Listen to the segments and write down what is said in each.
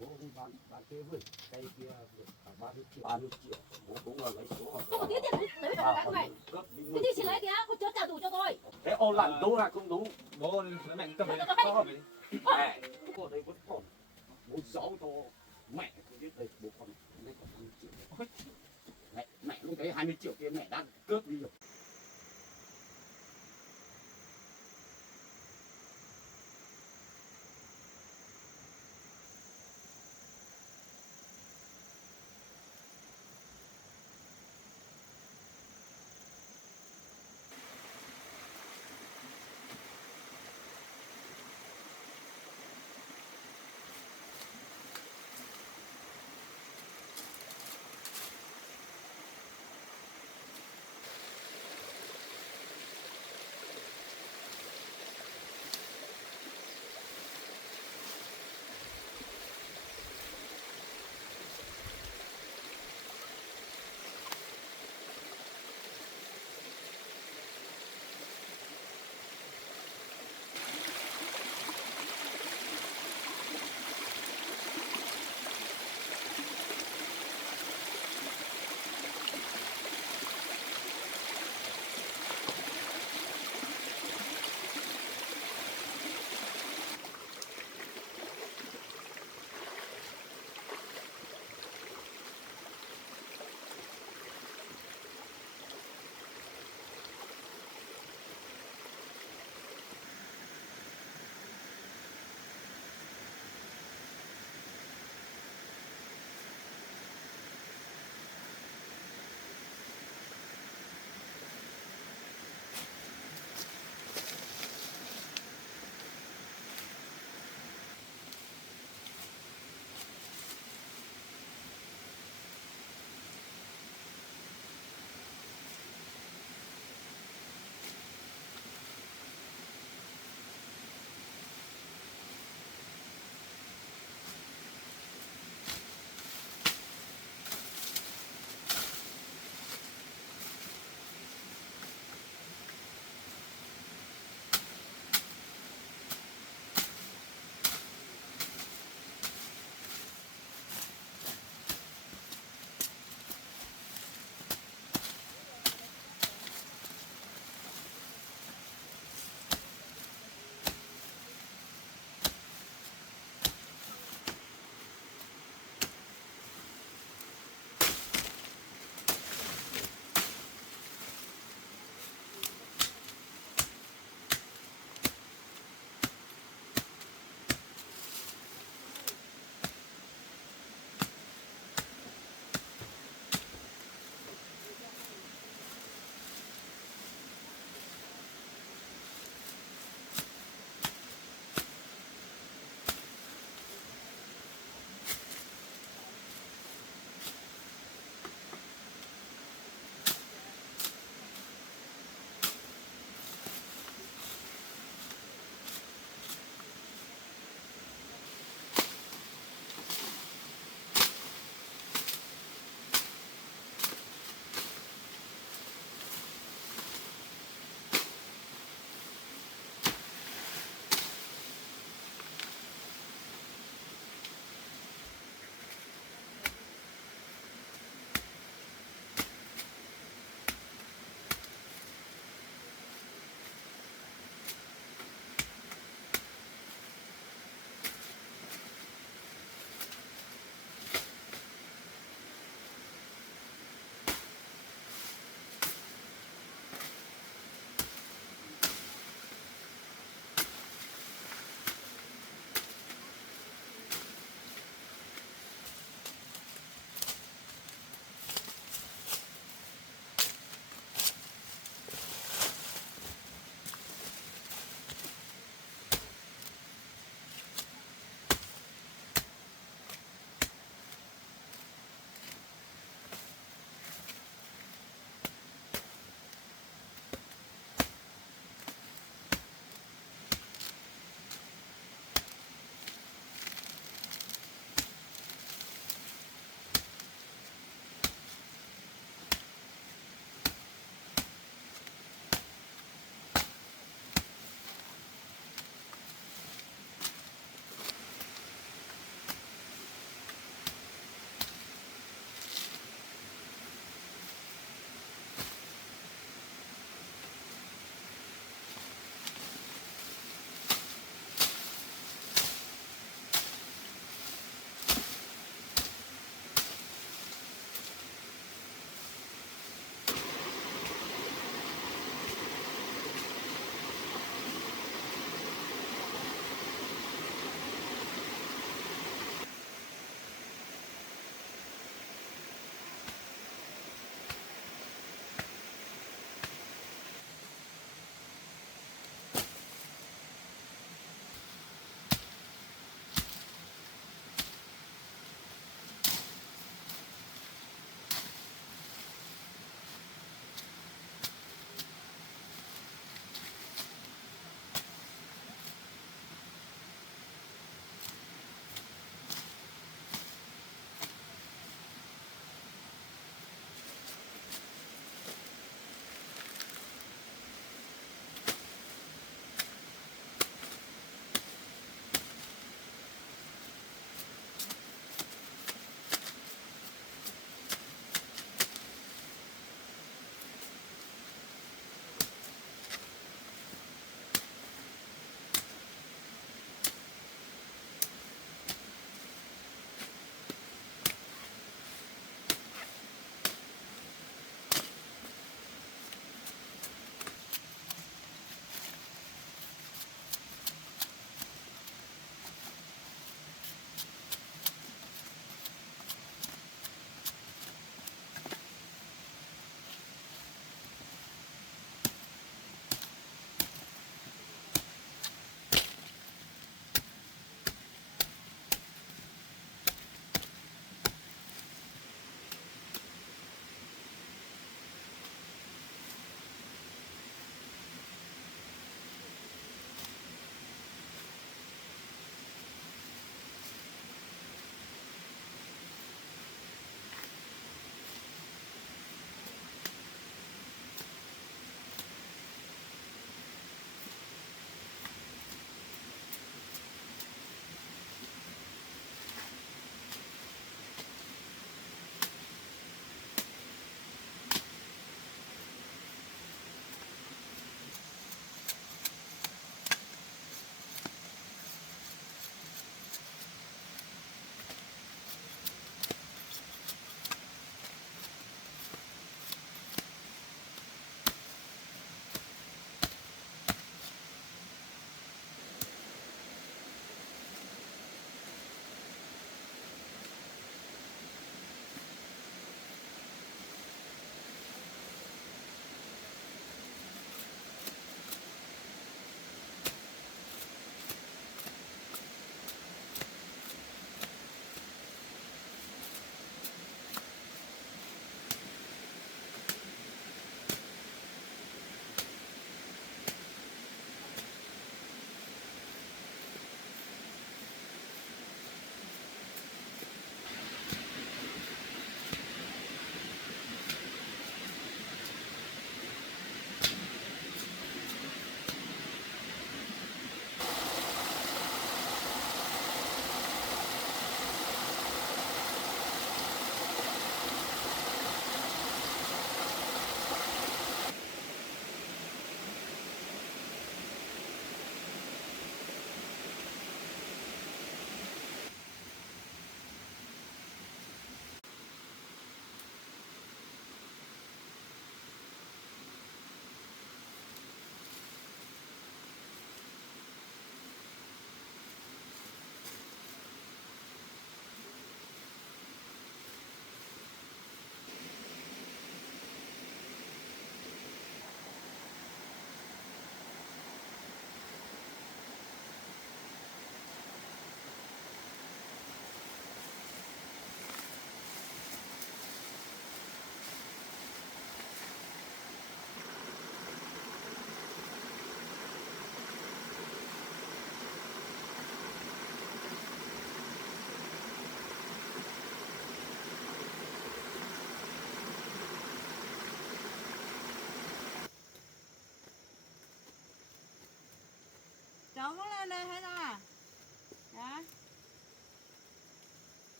bố cũng bán kia vườn cây kia được cả 30 triệu bố cũng là lấy số Không có tí tiền lấy phải bán này. Thế thì chị lấy kìa, con chưa trả đủ cho tôi. thế ô lần đúng là không đúng Bố mẹ cầm đấy. mẹ cô đây vẫn còn bố giấu cho mẹ tôi biết đây bố còn đây còn 20 triệu mẹ lúc đấy 20 triệu kia mẹ đang cướp đi rồi.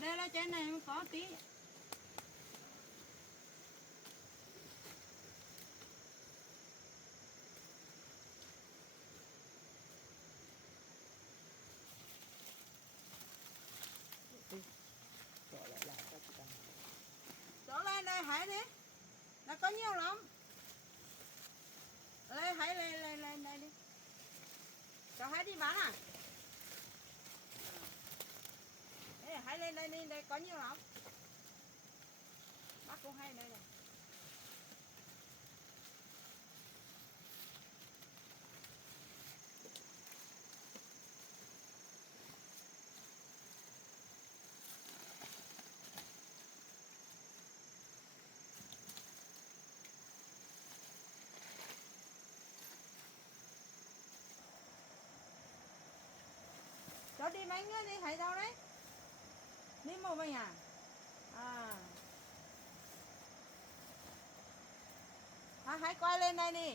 đây là trên này mới có tí. Chỗ lên đây hãy đi. Nó có nhiều lắm. Lên hãy lên đây đi. Cháu hãy đi bán à? Đây, hãy lên đây đi, đây có nhiều lắm. Bác cũng hay đây này. Cháu đi bánh đi, hãy đâu đấy? Đi mua bánh à? À. Hãy quay lên đây đi.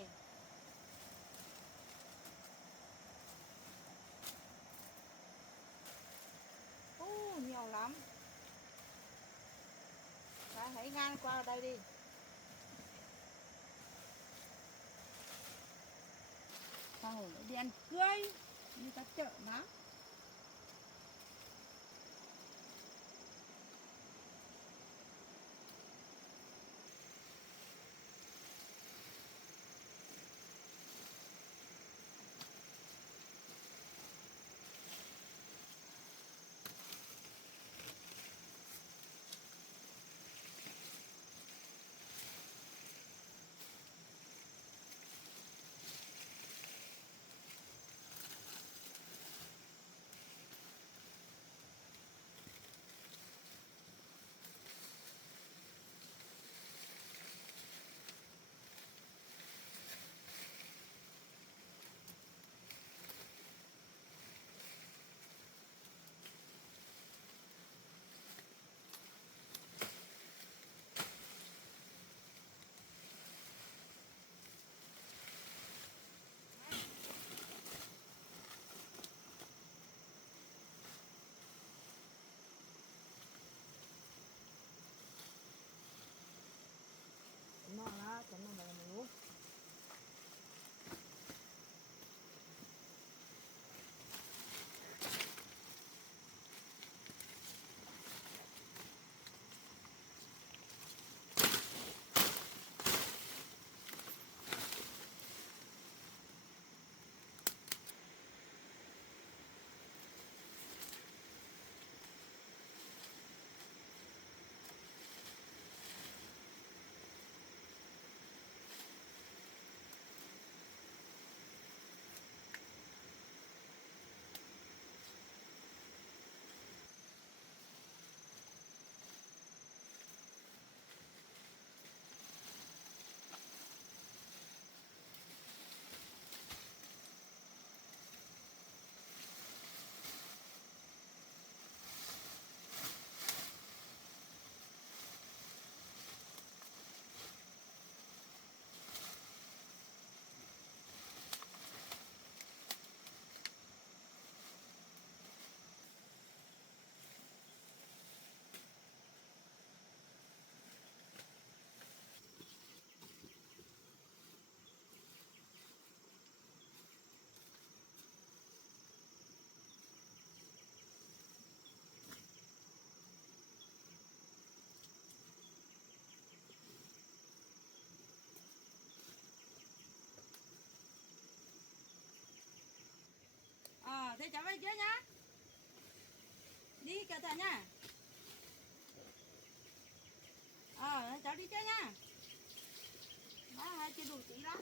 Nhiều lắm. Hãy ngang qua đây đi. Sao đi ăn cưới, người ta chợ lắm. Nó là nó mà luôn. Thế cháu về trước nhá. Đi cẩn thận nhá. Cháu đi trước nhá. Đó, chưa đủ tí đó.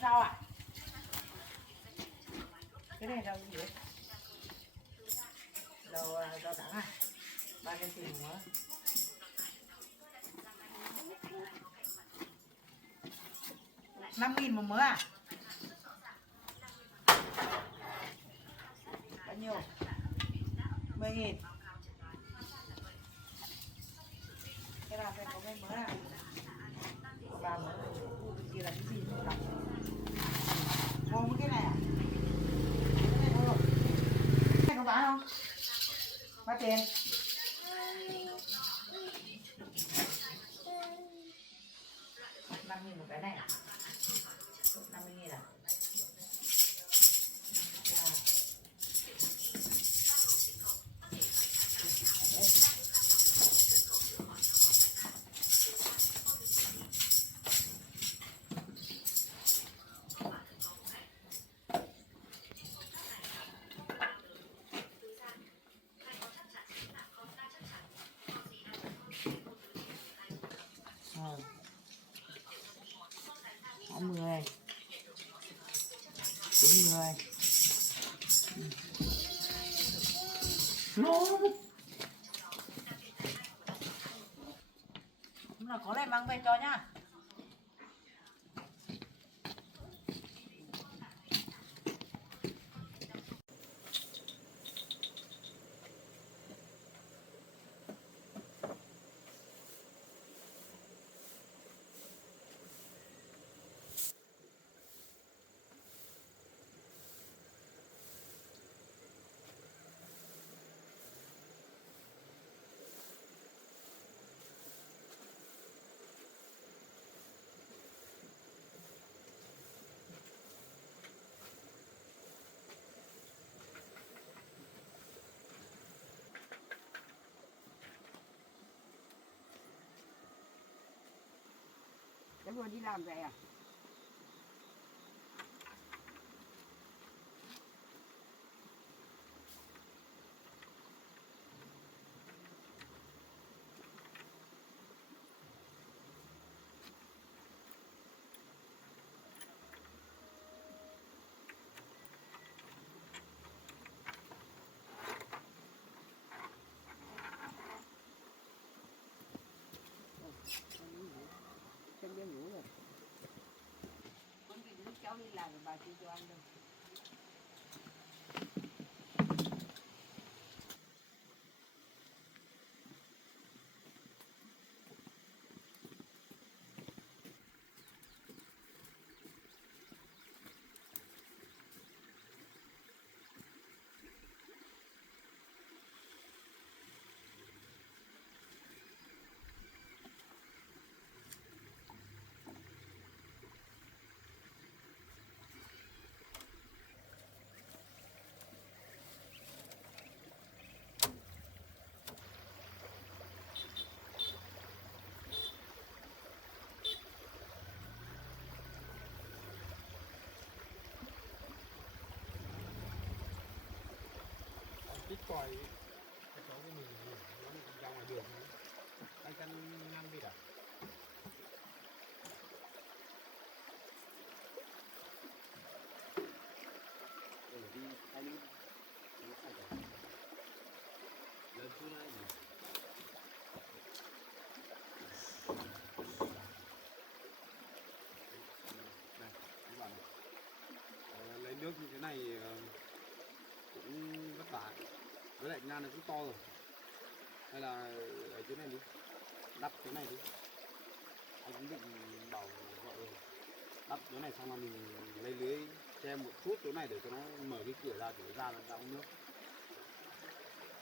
sau à? Cái này rau gì vậy? Rau đắng à? Bao nhiêu tiền một mớ? 5.000 một mớ à? Bao nhiêu? 10.000. Cái nào phải có mấy mớ à? 3 mớ. Kia là cái gì không đọc? Ngon cái này à? Cái này thôi. Cái này có bán không? Bao tiền? 5.000 một cái này à? 50.000 à? Rồi. 20 90 Đúng là có này mang về cho nhá. Em vừa đi làm về à? Xem đêm ngủ rồi. Con thì lúc cháu đi làm rồi bà chưa cho ăn đâu. Ít coi cái chỗ của mình nó ra ngoài đường anh chăn ngăn đi à? Để đi anh nó phải rồi. Lần thứ này này. Đây, các bạn này. Lấy nước như thế này cũng vất vả, với lại ngăn này cũng to rồi, hay là ở chỗ này đi đắp cái này đi, anh cũng định bảo vợ rồi đắp chỗ này xong là mình lấy lưới che một chút chỗ này để cho nó mở cái cửa ra để ra nó ra uống nước.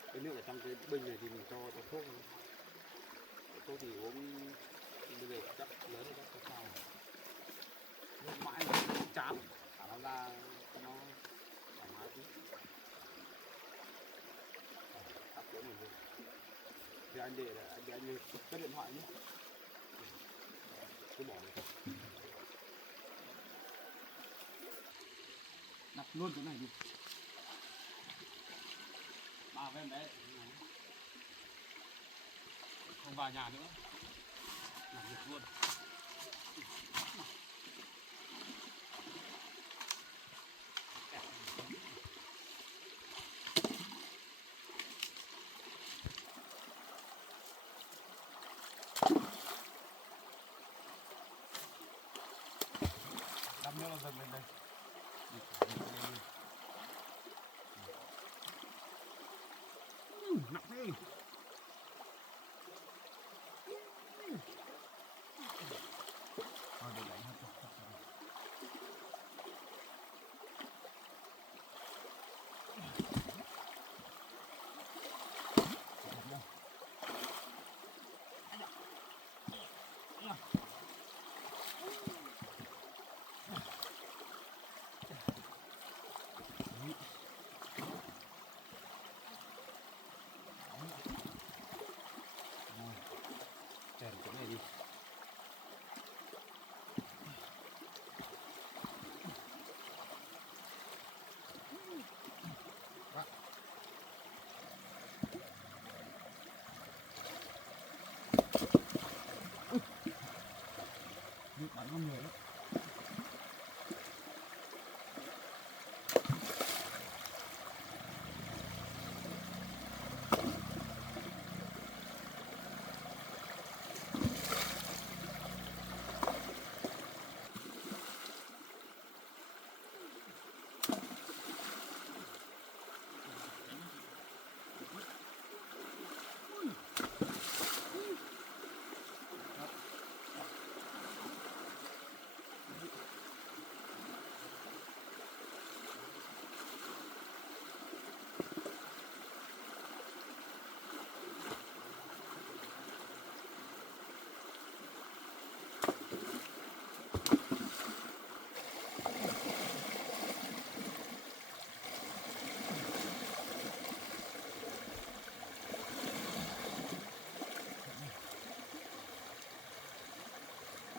Cái nước ở trong cái bình này thì mình cho thuốc thôi. Thuốc thì uống bây giờ chắc lớn rồi chắc sao nước mãi nó chán thả nó ra cho nó thoải mái tí. Tắt chỗ này luôn. Thì anh để anh cất điện thoại nhé. Cứ bỏ này. Đặt luôn chỗ này đi. Bà với em bé không vào nhà nữa. Làm việc luôn. nó dần lên đây. Nặng thế. Thôi để đánh hết rồi. Chèn chỗ này đi. Nước bắn con người đó.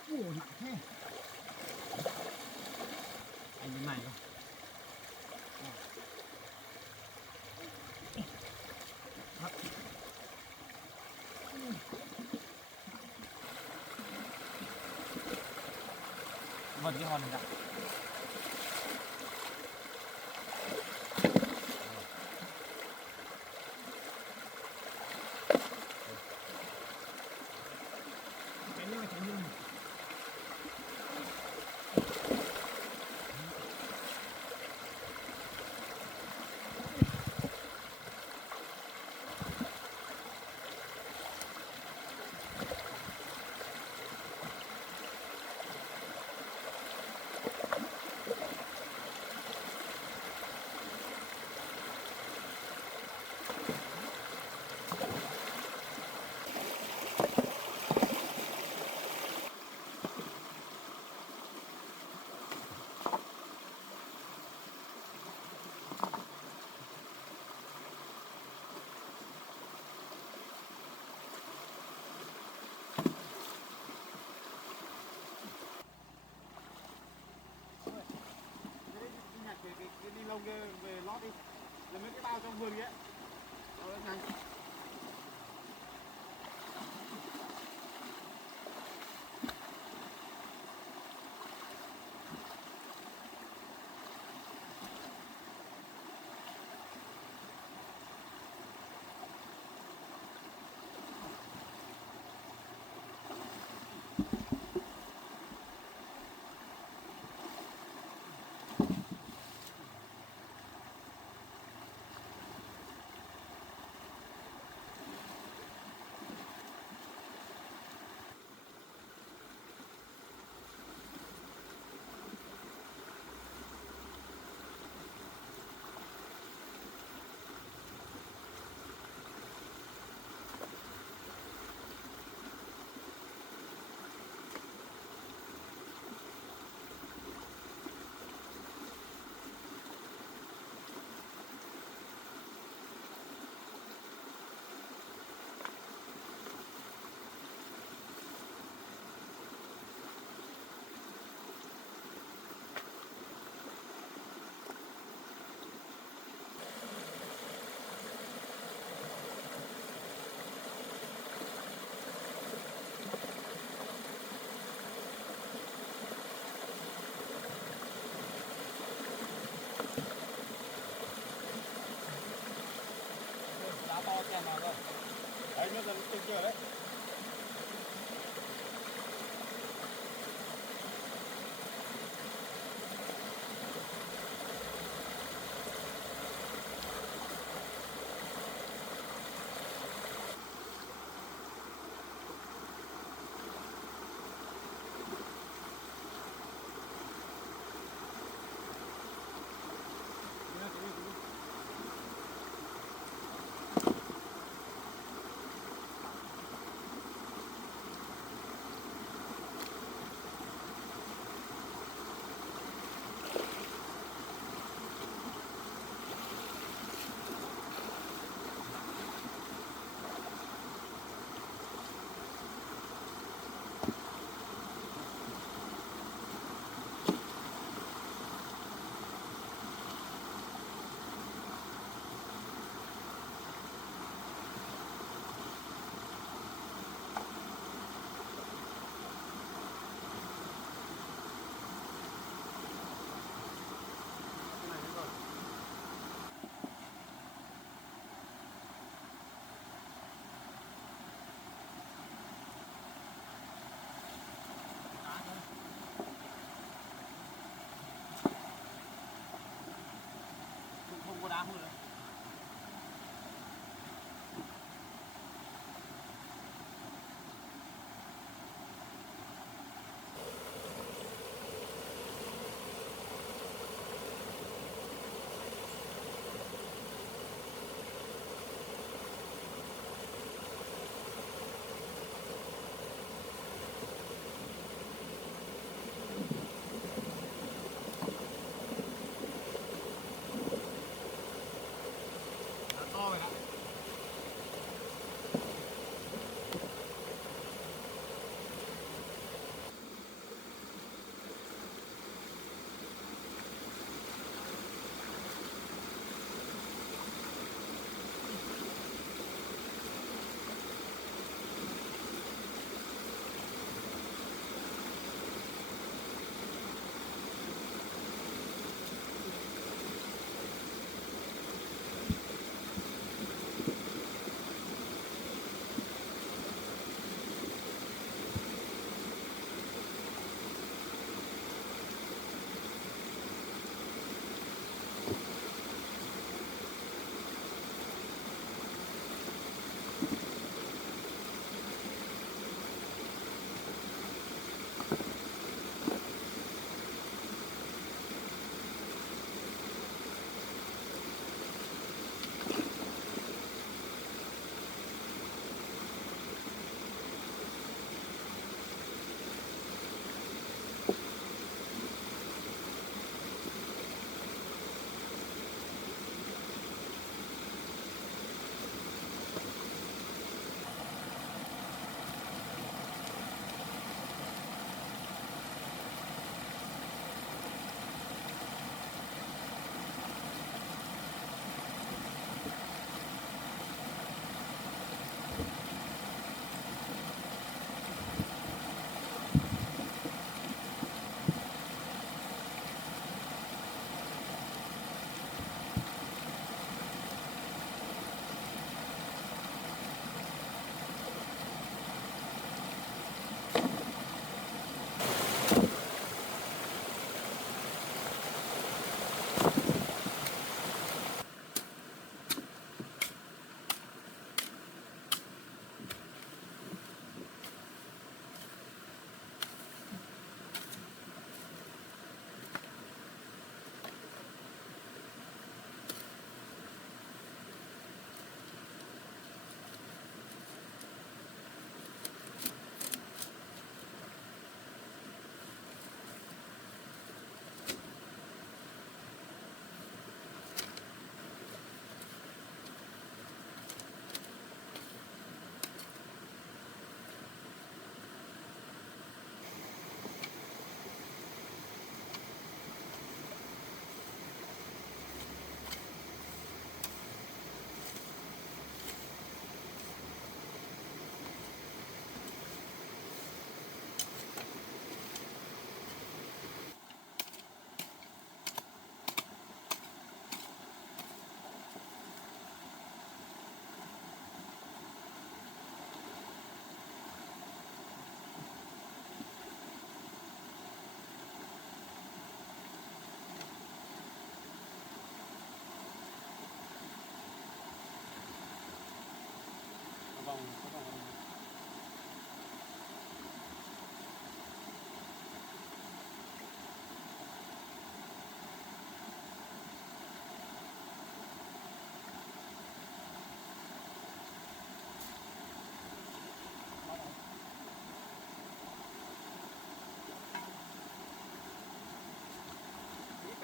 Ủa nặng thế. Anh cái này không? Vần cái hòn này nặng. Cái nhung. Cái đi lông kia về lót đi. Là mấy cái bao trong vườn kia. Đó lên này. To chèn vào rồi. Đấy, nó dần từng chưa đấy.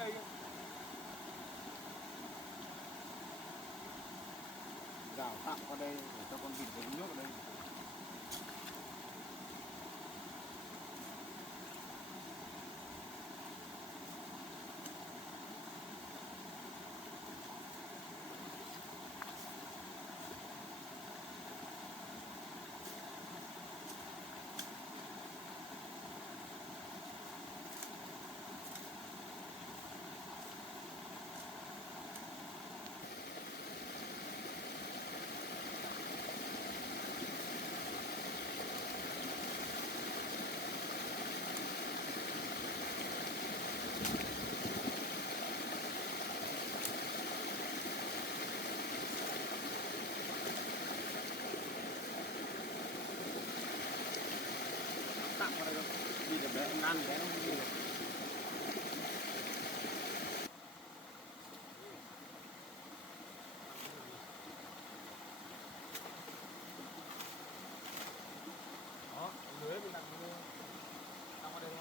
cây kia. Rào tạm qua đây để cho con vịt uống nước ở đây. Tạm qua đây đâu, đi được đấy, ăn đấy nó không đi được. Đó, lưới mình đặt qua đây thôi.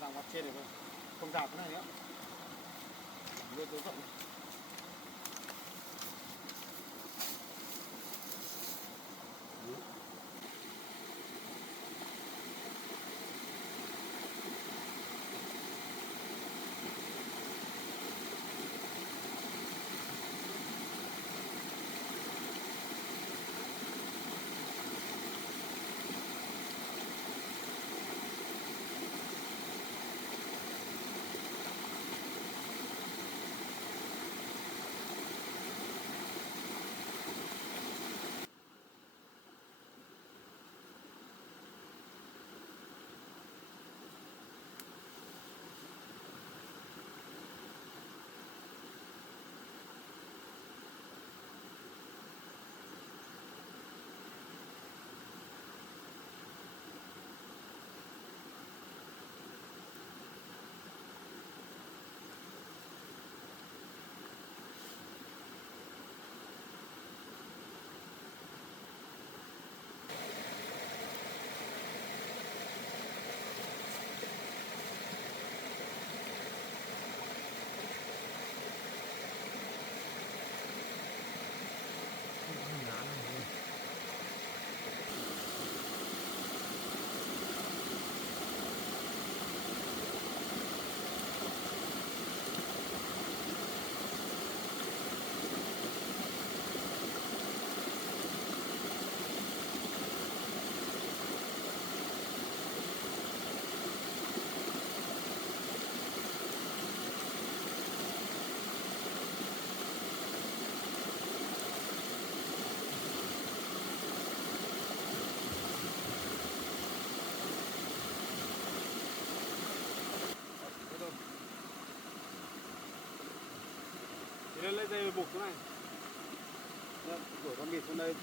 Rào mặt trên này thôi, không rào cái này nữa, đưa tới rộng. Thì lên lấy dây buộc xuống này. Đuổi con vịt xuống đây.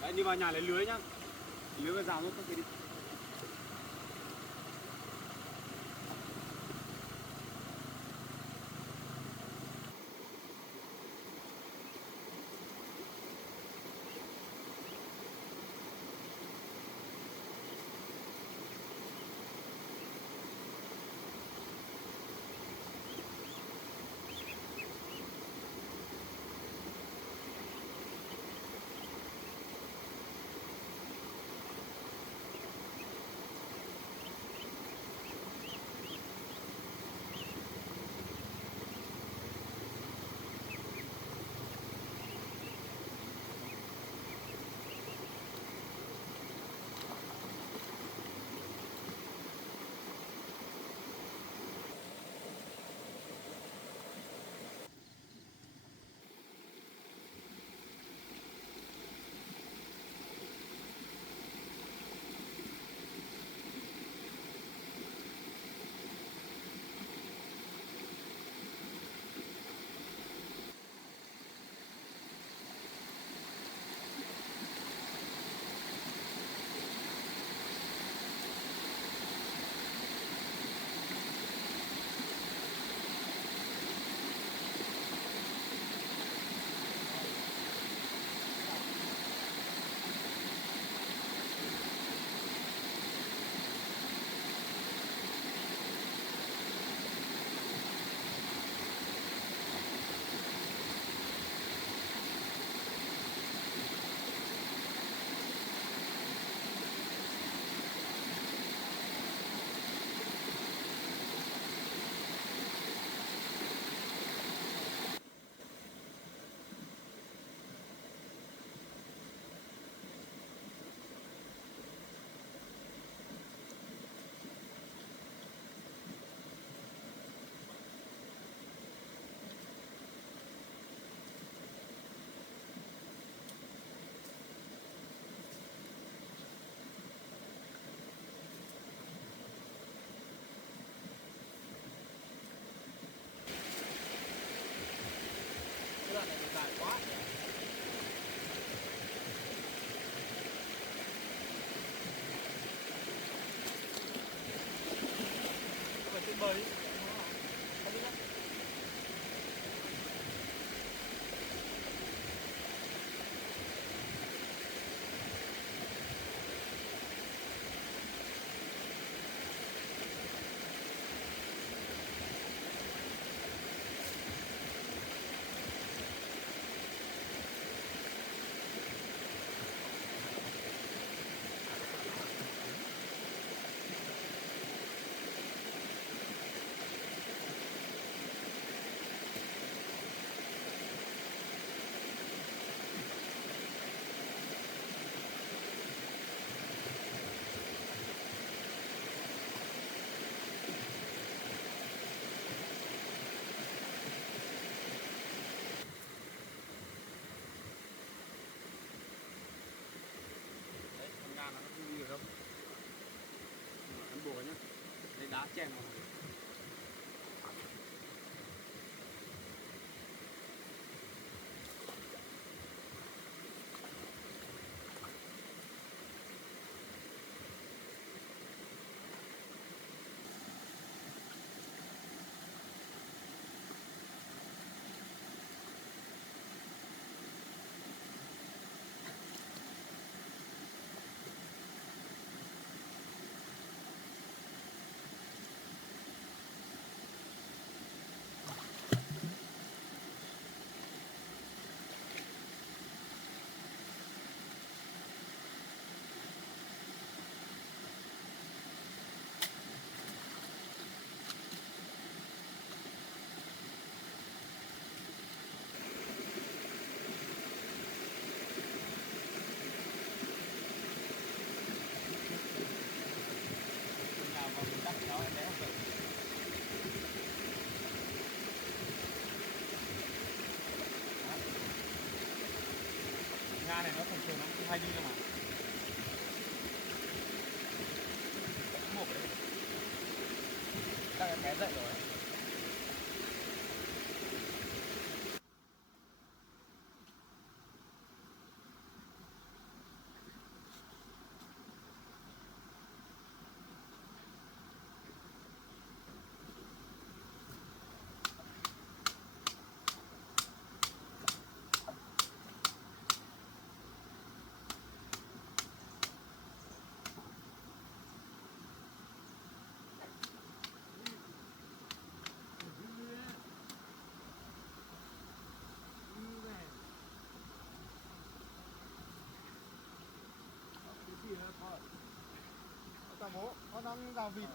Đấy, đi vào nhà lấy lưới nhá. Lưới và rào nó không thể đi. đá chèn vào nó. Nga này nó thường thường nó không hay đi đâu mà. Một đấy. Các em bé dậy rồi ấy. Bố, con đang rào vịt.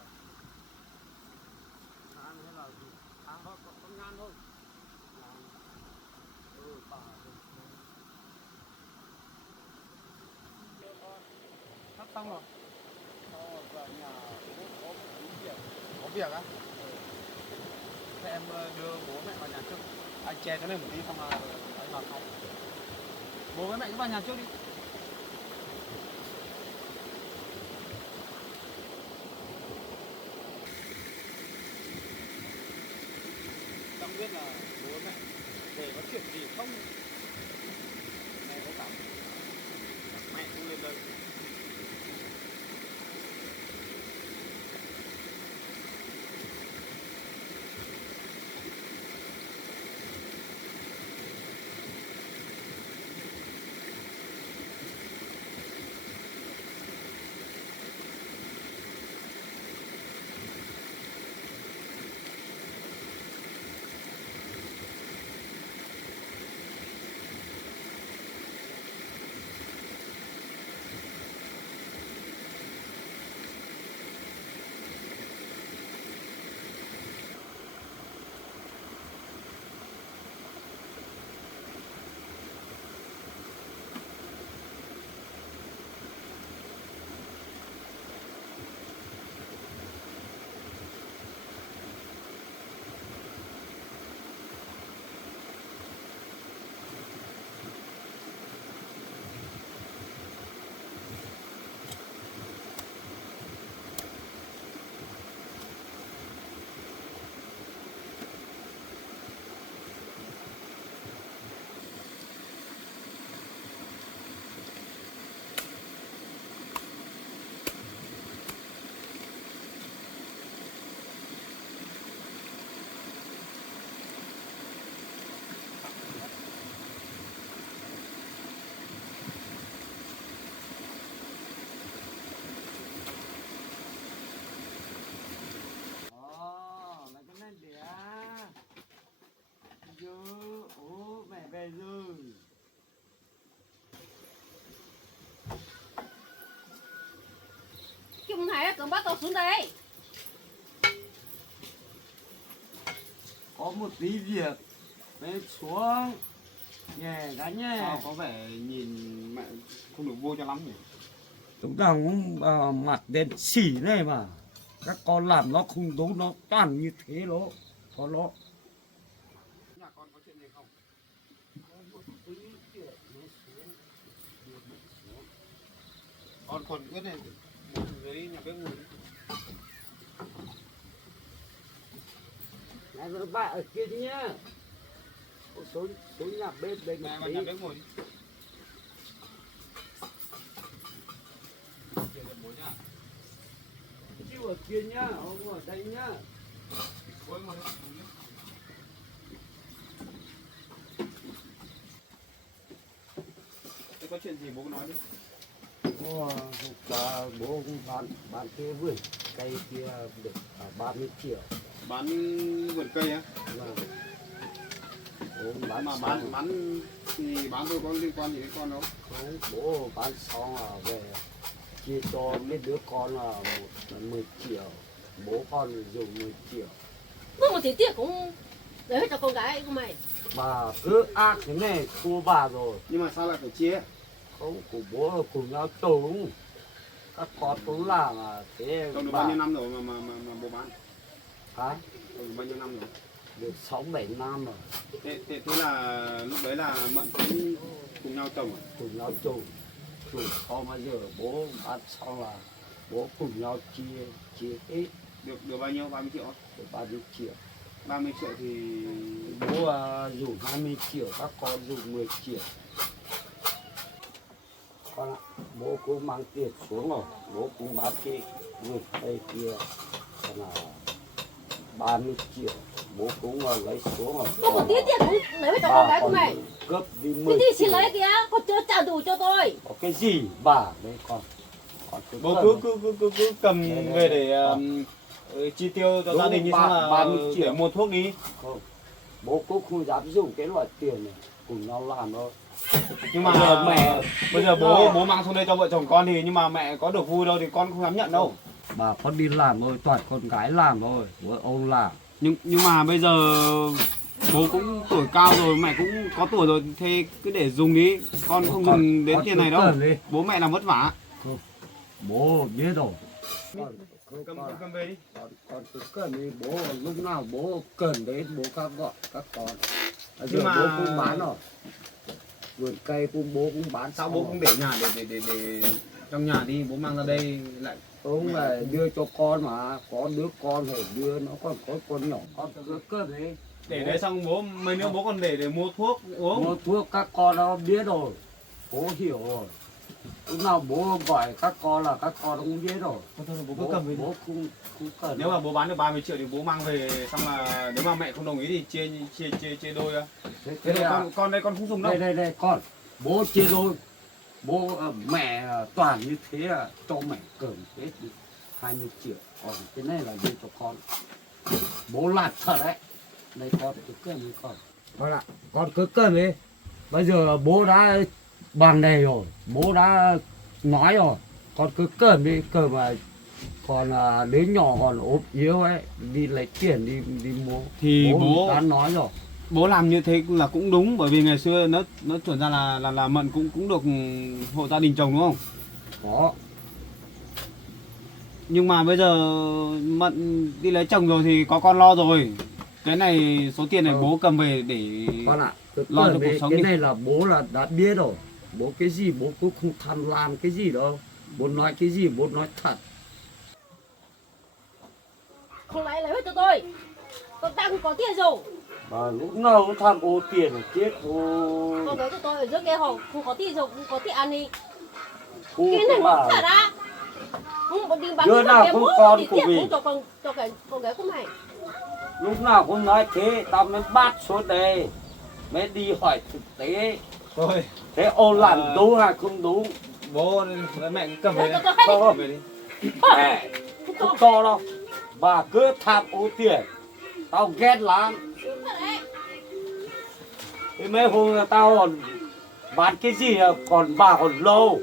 Ăn hay là gì? À, con ngan thôi. Bà sắp xong rồi. Vào nhà bố có việc. Có việc á? Thế em đưa bố mẹ vào nhà trước. Anh che cho nên một tí xong là anh vào sau. Bố với mẹ cứ vào nhà trước đi. Không biết là bố mẹ về có chuyện gì không, mẹ có cảm mẹ cũng lên đây. Về rồi. Chúng hãy cầm bắt tao xuống đây. Có một tí việc nên xuống nhẹ cái nhé. Sao có vẻ nhìn mẹ không được vui cho lắm nhỉ? Chúng ta cũng mặt đen xỉ này mà các con làm nó không đúng, nó toàn như thế nó có nó. Nhà con có chuyện gì không? Con còn quyết này một dưới nhà bếp ngồi. Này rồi bạn ở kia nhá. Xuống nhà bếp đây Mẹ một vào tí. nhà bếp ngồi đi. Kia con bố nhá. Chứ ở kia nhá, ông ở đây nhá. Bố ngồi đi. Thế có chuyện gì bố nói đi. Bố cũng bán kia vườn cây kia được 30 triệu. Bán vườn cây á? Vâng. Bố bán Mà xong. bán thì bán tôi có liên quan gì đến con đâu? Không, bố bán xong là về chia cho mấy đứa con là 10 triệu. Bố con dùng 10 triệu. Bố một tí tiệc cũng để hết cho con gái của mày. Bà cứ ác thế này thua bà rồi. Nhưng mà sao lại phải chia? Không, của bố là cùng nhau trống. Các con cũng làm à thế Trồng được bà. bao nhiêu năm rồi mà bố bán? Hả? Trồng được bao nhiêu năm rồi? Được 6-7 năm rồi. Thế là lúc đấy là Mận cũng cùng nhau trồng à? Cùng nhau trồng. Trồng xong bây giờ bố bán xong là bố cùng nhau chia hết Được bao nhiêu? 30 triệu không? được 30 triệu. 30 triệu thì Bố dùng 20 triệu, các con dùng 10 triệu. Con ạ, bố cũng mang tiền xuống rồi, bố cũng bán cái vườn cây kia là 30 triệu, bố cũng lấy xuống rồi. Bố một tí tiệc cũng để hết cho con gái của mày. Cấp đi Tí 10 tí chỉ triệu. lấy kìa, con chưa trả đủ cho tôi. Có cái gì bà đây con bố cứ cầm Đây, đây, về đây. để chi tiêu cho Đúng, gia đình như ba- sao là 30 triệu. để mua thuốc đi. không, bố cũng không dám dùng cái loại tiền này cùng nhau làm đâu. Nhưng mà Bây giờ bây giờ bố mang xuống đây cho vợ chồng con thì nhưng mà mẹ có được vui đâu thì con không dám nhận đâu. Bà con đi làm thôi, toàn con gái làm thôi, bố ông làm. Nhưng mà bây giờ bố cũng tuổi cao rồi, mẹ cũng có tuổi rồi, thế cứ để dùng đi, con không dùng đến tiền này đâu. Bố mẹ làm vất vả. Bố biết rồi. Cầm về đi. Con cứ cần đi, bố lúc nào bố cần đến bố các gọi các con. Bây giờ Nhưng mà- bố cũng bán rồi. Vườn cây cũng bố cũng bán. Sao xong bố rồi. không để nhà để trong nhà đi, bố mang ra đây lại. Ông là đưa cho con mà, có đứa con phải đưa, nó còn có con nhỏ, con cứ cần đi. Để đấy xong bố mấy nữa bố còn để mua thuốc uống. Mua thuốc các con nó biết rồi, bố hiểu rồi. Lúc nào bố gọi các con là các con cũng biết rồi. Thôi bố cứ cầm về. Bố không cần. Nếu mà bố bán được 30 triệu thì bố mang về, xong là nếu mà mẹ không đồng ý thì chia đôi ra. thế Thế thì à, con đây con không dùng đâu. đây con, bố chia đôi. Bố mẹ toàn như thế là cho mẹ cầm hết đi 20 triệu, còn cái này là đưa cho con. Bố làm thật đấy. Đây con cứ cầm đi con. Con ạ, con cứ cầm đi. Bây giờ bố đã bằng này rồi, bố đã nói rồi, con cứ cầm đi, cầm mà còn đứa nhỏ còn ốm yếu ấy, đi lấy tiền đi mua. Thì bố đã nói rồi. bố làm như thế là cũng đúng, bởi vì ngày xưa nó chuẩn ra là Mận cũng được hộ gia đình chồng đúng không? Có. Nhưng mà bây giờ Mận đi lấy chồng rồi thì có con lo rồi. Cái này số tiền này bố cầm về để Con ạ, lo cho cầm cuộc đi, sống cái đi. này là bố là đã biết rồi. Bố cái gì bố cũng không tham lam cái gì đâu. Bố nói cái gì bố nói thật. Không lấy hết cho tôi. Tôi đang có tiền rồi. Mà lúc nào cũng tham ô tiền là chết ô. Con gái của tôi ở dưới kia hồ không có tiền rồi, không có tiền ăn đi. Ô Cái này bà. nó thật á. Không đi bán Đứa cái nào kia cũng bố con thì của tiền mình. cũng cho con gái của mày. Lúc nào cũng nói thế, tao mới bắt xuống đây. Mới đi hỏi thực tế. thôi Thế ô làm À. đúng hay không đúng? bố mẹ cứ cầm về Cho đi. tôi hết đi. Cầm về đi. Mẹ, không cho đâu. Bà cứ tham ô tiền. Tao ghét lắm. Thật đấy. Thế mấy hôm là tao còn bán cái gì à, còn bà còn lâu.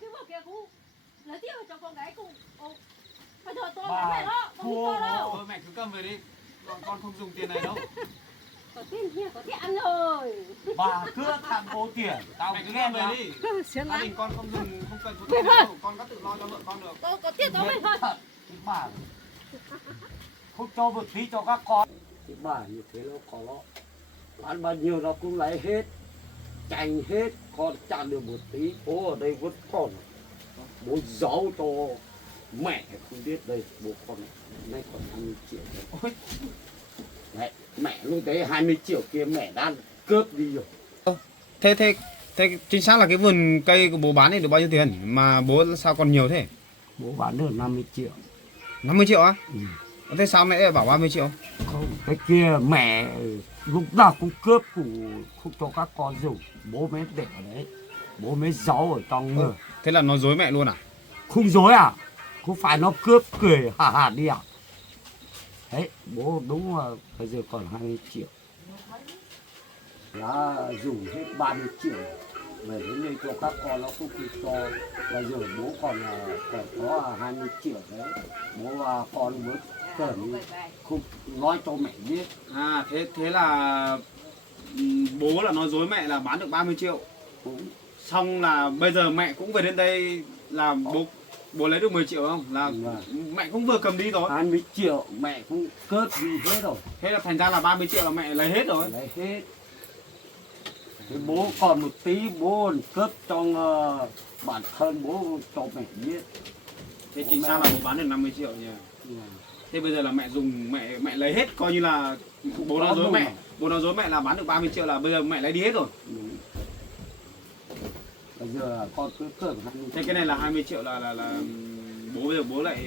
Cái vợ kia cũng lấy tiền cho con gái cùng. Bây giờ tôi Bà phải đó, không thua cho đâu. Thôi mẹ cứ cầm về đi. Con không dùng tiền này đâu. Có tiền kia, có tiền ăn rồi. Bà cứ tham ô tiền. Tao Mẹ cứ ghét cầm về lắm. đi. Sướng Gia lắm. đình con không dùng, không cần số tiền này đâu. Con có tự lo cho vợ con được. Tôi có tiền tôi mới thôi. Thật, cái bà không cho một tí cho các con. Cái bà như thế nó có nó bán bao nhiêu nó cũng lấy hết, chành hết, con chặn được một tí. Bố ở đây vẫn còn, bố giấu cho mẹ không biết đây, bố con này còn 50 triệu đấy. Ôi, Đấy, mẹ lúc đấy 20 triệu kia mẹ đã cướp đi rồi. Thế chính xác là cái vườn cây của bố bán thì được bao nhiêu tiền mà bố sao còn nhiều thế? Bố bán được 50 triệu. 50 triệu á? Ừ. Thế sao mẹ lại bảo 30 triệu? Không, cái kia mẹ lúc nào cũng cướp không cho các con dùng. Bố mới để ở đấy. Bố mới giấu ở trong người. Thế là nó dối mẹ luôn à? Không dối à? Không phải nó cướp cười hả hả đi à? Đấy, bố đúng là bây giờ còn 20 triệu. Đã dùng hết 30 triệu. Về đến đây cho các con nó cũng không cho. Bây giờ bố còn có 20 triệu đấy. Bố và con mới cần không nói cho mẹ biết. À thế là bố là nói dối mẹ là bán được 30 triệu. Cũng Xong là bây giờ mẹ cũng về đến đây là bố lấy được 10 triệu không? Là mẹ cũng vừa cầm đi rồi. 20 triệu mẹ cũng cướp đi hết rồi. Thế là thành ra là 30 triệu là mẹ lấy hết rồi. Lấy hết. Thế bố còn một tí bố cướp trong bản thân bố cho mẹ biết. Thế chính xác là bố bán được 50 triệu nhỉ. Thế bây giờ là mẹ dùng mẹ lấy hết coi như là bố nói dối mẹ. Bố nói dối mẹ là bán được 30 triệu là bây giờ mẹ lấy đi hết rồi. Bây giờ con cứ cướp 20 Thế cái này là 20 triệu là bố bây giờ bố lại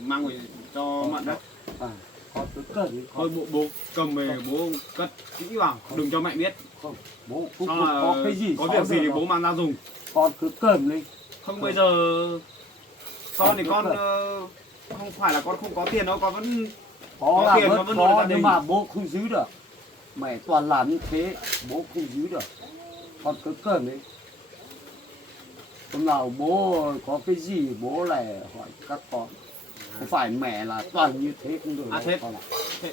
mang về cho Mận đấy. À, con cứ cướp đi. Thôi bố cầm về bố cất kỹ vào, đừng cho mẹ biết. Không, bố cũng Xong không là có cái gì có việc gì thì bố mang ra dùng. con cứ cơm đi. Không bây giờ con thì con không phải là con không có tiền đâu, con vẫn Có là tiền vẫn mà vẫn nuôi có gia nhưng đình. mà bố không giữ được. Mẹ toàn làm như thế bố không giữ được. Con cứ cơm đi. Hôm nào bố có cái gì bố lại hỏi các con. Không phải mẹ là toàn như thế không được. À đâu, thế, con ạ. thế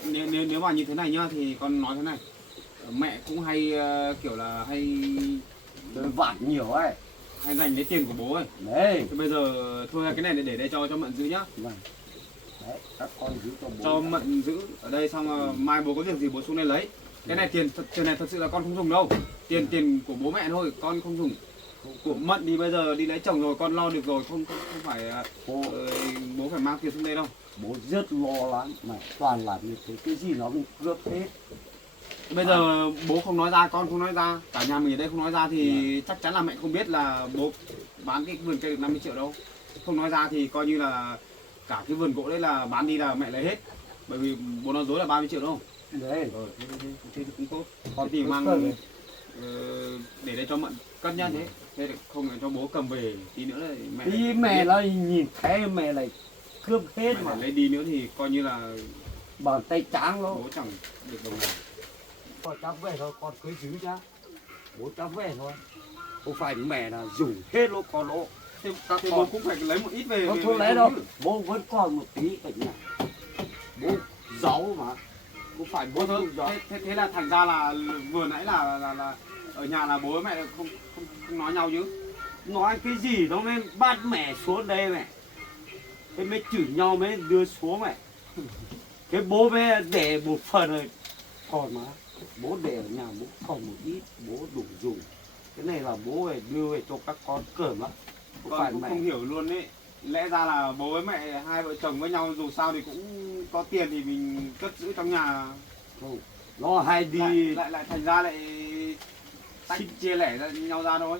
nếu mà như thế này nhá thì con nói thế này. Mẹ cũng hay kiểu là hay Đôi vạn nhiều ấy. dành lấy tiền của bố ấy. Đấy. Thế bây giờ thôi cái này để đây cho Mận giữ nhá. Vâng. Đấy, các con giữ cho bố. Cho Mận giữ ở đây xong mai bố có việc gì bố xuống đây lấy. Cái này tiền này thật sự là con không dùng đâu. Tiền của bố mẹ thôi, con không dùng. Của Mận thì bây giờ đi lấy chồng rồi, con lo được rồi, không phải bố phải mang tiền xuống đây đâu. Bố rất lo lắng mà toàn làm như thế, cái gì nó cũng cướp hết. Bây giờ bố không nói ra, con không nói ra, cả nhà mình ở đây không nói ra thì chắc chắn là mẹ không biết là bố bán cái vườn cây được 50 triệu đâu. Không nói ra thì coi như là cả cái vườn gỗ đấy là bán đi là mẹ lấy hết. Bởi vì bố nói dối là 30 triệu đâu. Đấy, Thế thì cũng tốt. con Thì cứ mang cơm đi. để đây cho Mận cất nhá thế. Thế thì không cho bố cầm về tí nữa là mẹ. Tí mẹ lại nhìn thấy mẹ lại cướp hết mẹ mà. lấy đi nữa thì coi như là Bàn tay trắng luôn. bố chẳng được đồng nào. Con cháu về thôi, con cứ giữ nhá. Bố cháu về thôi. Không phải mẹ là dùng hết luôn con lỗ. Thế bố cũng phải lấy một ít về. Con không lấy đâu. Bố vẫn còn một tí ở nhà. Bố giấu mà. Không phải bố không giấu. Thế là thành ra là vừa nãy là ở nhà là bố với mẹ không nói nhau chứ. Nói cái gì nó mới bắt mẹ xuống đây mẹ. Thế mới chửi nhau mới đưa xuống mẹ. Cái bố mới để một phần rồi. Còn mà bố để ở nhà bố còn một ít, bố đủ dùng. Cái này là bố phải đưa về cho các con cơm á. Không Con phải cũng mẹ. không hiểu luôn ấy. Lẽ ra là bố với mẹ hai vợ chồng với nhau dù sao thì cũng có tiền thì mình cất giữ trong nhà. Không. Nó hay đi. Lại thành ra lại tách chia lẻ ra nhau ra thôi.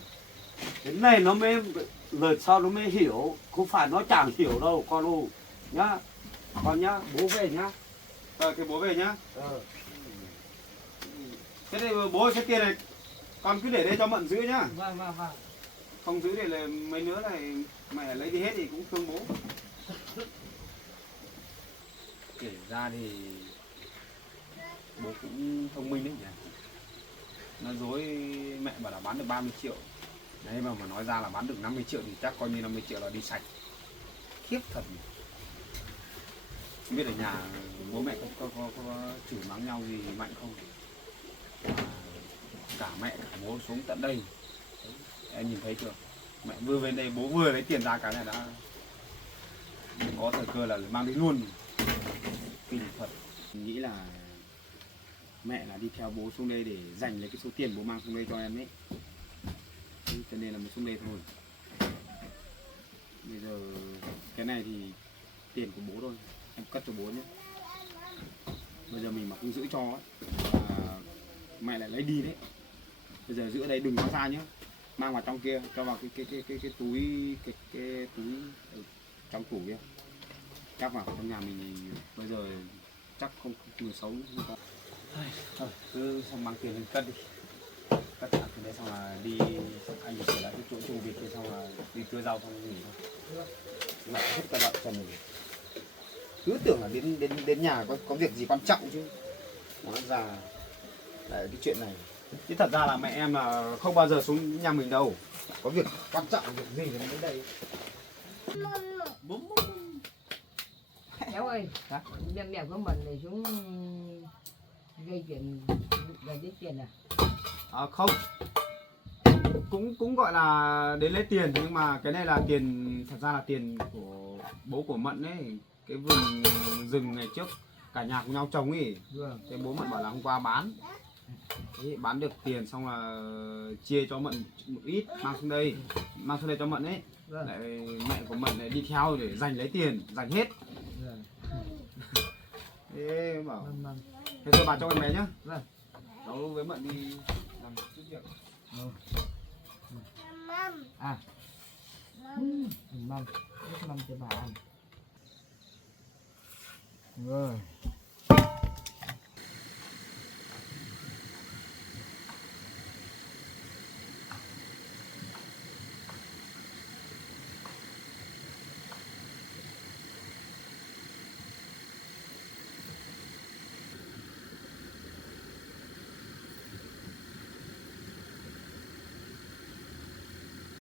Cái này nó mới lần sau nó mới hiểu. Không phải nó chẳng hiểu đâu con ơi. Nhá. Con nhá, bố về nhá. Rồi thì bố về nhá. Thế thì bố cái tiền này con cứ để đây cho Mận giữ nhá. Vâng. Không giữ để là mấy nữa này mẹ lấy đi hết thì cũng thương bố. Kể ra thì bố cũng thông minh đấy nhỉ. Nói dối mẹ bảo là bán được 30 triệu. Đấy mà nói ra là bán được 50 triệu thì chắc coi như 50 triệu là đi sạch. Khiếp thật nhỉ. Không biết ở nhà bố mẹ có chửi mắng nhau gì mạnh không? Cả mẹ cả bố xuống tận đây. Đấy, em nhìn thấy chưa? Mẹ vừa về đây bố vừa lấy tiền ra cái này đã có thời cơ là mang đi luôn. Kinh thật. Mình nghĩ là mẹ là đi theo bố xuống đây để giành lấy cái số tiền bố mang xuống đây cho em ấy. Cho nên là mới xuống đây thôi. Bây giờ cái này thì tiền của bố thôi, em cất cho bố nhé. bây giờ mình mà không giữ cho ấy, là mẹ lại lấy đi đấy. Bây giờ giữ ở đây đừng có ra nhé, mang vào trong kia, cho vào cái túi cái túi ở trong tủ kia, chắc vào trong nhà mình bây giờ chắc không người xấu không có. Thôi cứ xong mang tiền lên cất đi, cất trả tiền đấy xong là đi, xong anh trở lại cái chỗ trùng vịt kia xong là đi cưa rau xong nghỉ thôi. Lại hết cả đoạn trần rồi. Cứ tưởng là đến nhà có việc gì quan trọng chứ, hóa ra lại cái chuyện này. Chứ thật ra là mẹ em là không bao giờ xuống nhà mình đâu, có việc quan trọng việc gì thì mới đến đây. Cháu ơi, đem đẹp của mình này xuống gây chuyện, gây tiết tiền à? Không, cũng gọi là đến lấy tiền, nhưng mà cái này là tiền, thật ra là tiền của bố của Mận ấy, cái vườn rừng ngày trước cả nhà cùng nhau trồng ấy. Vâng. Cái bố Mận bảo là hôm qua bán, đấy, bán được tiền xong là chia cho Mận một ít mang xuống đây cho Mận ấy. Vâng. Lại mẹ của Mận lại đi theo để giành lấy tiền, giành hết. Vâng. Thế bảo Vâng. thế thôi bà cho em bé nhá. Vâng. Cháu với Mận đi làm chút việc. À. Mâm cho bà ăn. Rồi.